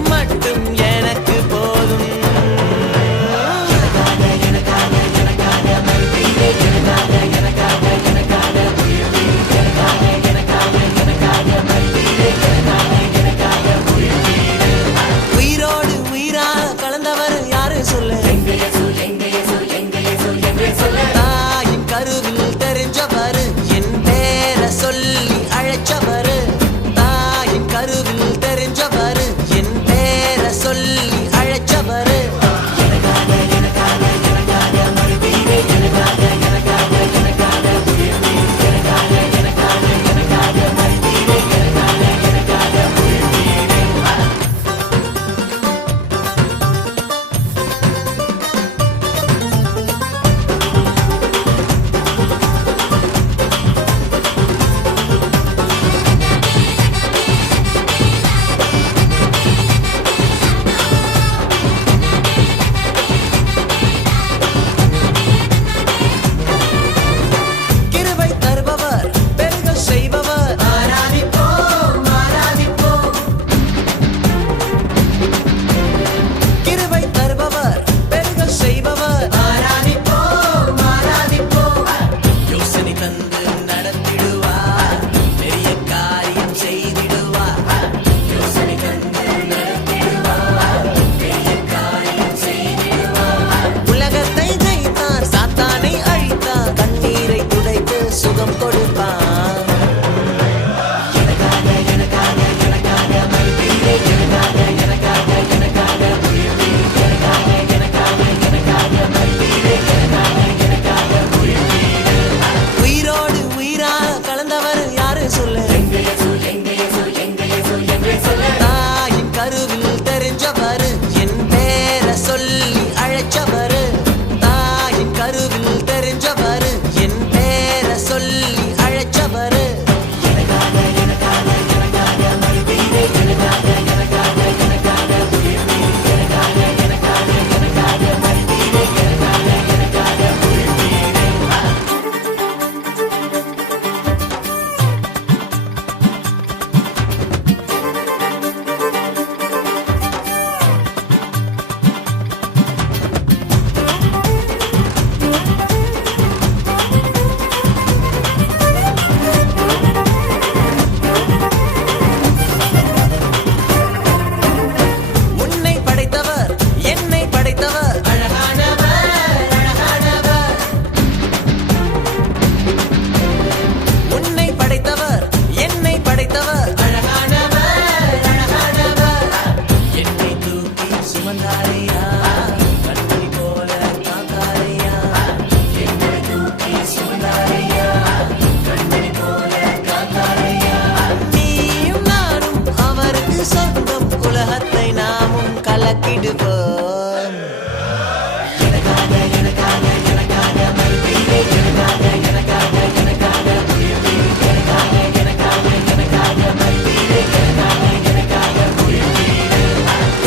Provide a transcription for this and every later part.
மட்டும் எனக்கு போதும். உயிரோடு உயிரா கலந்தவர் யாரு சொல்லு? தாயின் கருவில் தெரிஞ்சவர், என் பேரை சொல்லி அழைச்சவர். தாயின் கருவில் தெரிஞ்சவர், என் பேரை சொல்லி அழைச்சவர். சுகம் கொடுப்பான். உயிரோடு உயிரா கலந்தவர் யாரு சொல்லு? தாயின் கருவில் தெரிஞ்சவர், என் பேரை சொல்லி அழைச்சவர். தாயின் கருவில் தெரிஞ்சவர், என் பேரை சொல்லி அழைச்சவர். உலகத்தை நாமும் கலக்கிடுவோம்.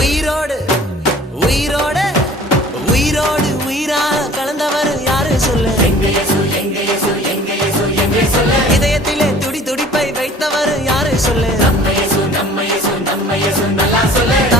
உயிரோடு உயிரோடு உயிரோடு உயிரா கலந்தவர் யாரு சொல்லு? இதயத்திலே துடி துடிப்பை வைத்தவர் யாரு சொல்லு? நல்லா சொல்லு.